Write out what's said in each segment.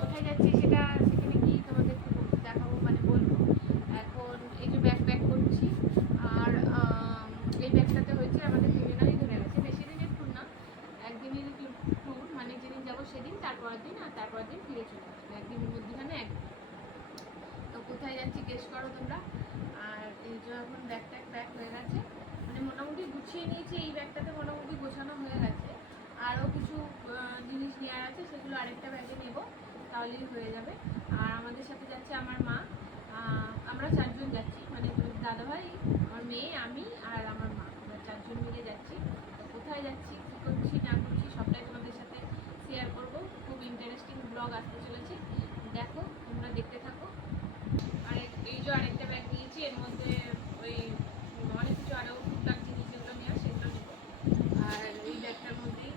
কোথায় যাচ্ছি সেখানে গিয়ে তোমাদের দেখাবো, মানে বলবো। এখন এই যে ব্যাগ প্যাক করছি, আর এই ব্যাগটাতে হয়েছে আমাদের 3 দিনই ধরে গেছে, বেশি দিনের ট্যুর না, একদিনের ট্যুর, মানে যেদিন যাবো সেদিন, তারপরের দিন, আর তারপরের দিন ফিরে চলে আসবো, একদিনের মধ্যখানে একদিন। তো কোথায় যাচ্ছি গেস করো তোমরা। আর এই যে এখন ব্যাগ প্যাক হয়ে গেছে, মানে মোটামুটি গুছিয়ে নিয়েছি, এই ব্যাগটাতে মোটামুটি গোছানো হয়ে গেছে। আরও কিছু জিনিস নেওয়ার আছে, সেগুলো আরেকটা ব্যাগে নেব, তাহলেই হয়ে যাবে। আর আমাদের সাথে যাচ্ছে আমার মা, আমরা 4 জন যাচ্ছি, মানে দাদাভাই, আমার মেয়ে, আমি আর আমার মা, আমরা 4 জন মিলে যাচ্ছি। তো কোথায় যাচ্ছি, কী করছি না করছি সবটাই তোমাদের সাথে শেয়ার করব। খুব ইন্টারেস্টিং ব্লগ আসতে চলেছে, দেখো, তোমরা দেখতে থাকো। আর এই যে আরেকটা ব্যাগ নিয়েছি, এর মধ্যে ওই অনেক কিছু আরও টুকটাক জিনিস যেগুলো নেওয়া সেগুলো নেব। আর এই ব্যাগটার মধ্যেই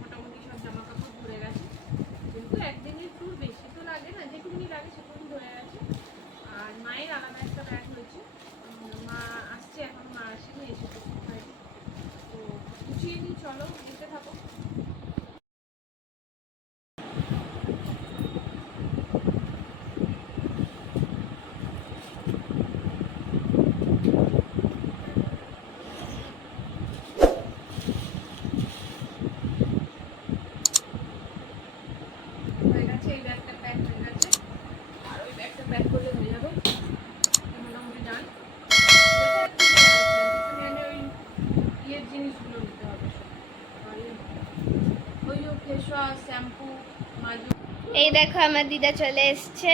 মোটামুটি সব জামা কাপড় ধরে গেছে, কিন্তু একদিনের ট্যুর, বেশি তো লাগে না, যেটুকুনি লাগে সেটুকুনি ধরে গেছে। আর মায়ের আলাদা একটা ব্যাগ হয়েছে, মা আসছে, এখন মা আসেনি, এসে তো গুছিয়ে নিই, চলো দেখতে থাকো। হয়ে গেছে, এই ব্যাগটা প্যাক হয়ে গেছে, আর ওই ব্যাগটা প্যাক করলে হয়ে যাবে, মোটামুটি ডান। ওই ইয়ের জিনিসগুলো নিতে হবে, ওই ফেস ওয়াশ, শ্যাম্পু, মাজু। এই দেখো আমার দিদা চলে এসছে।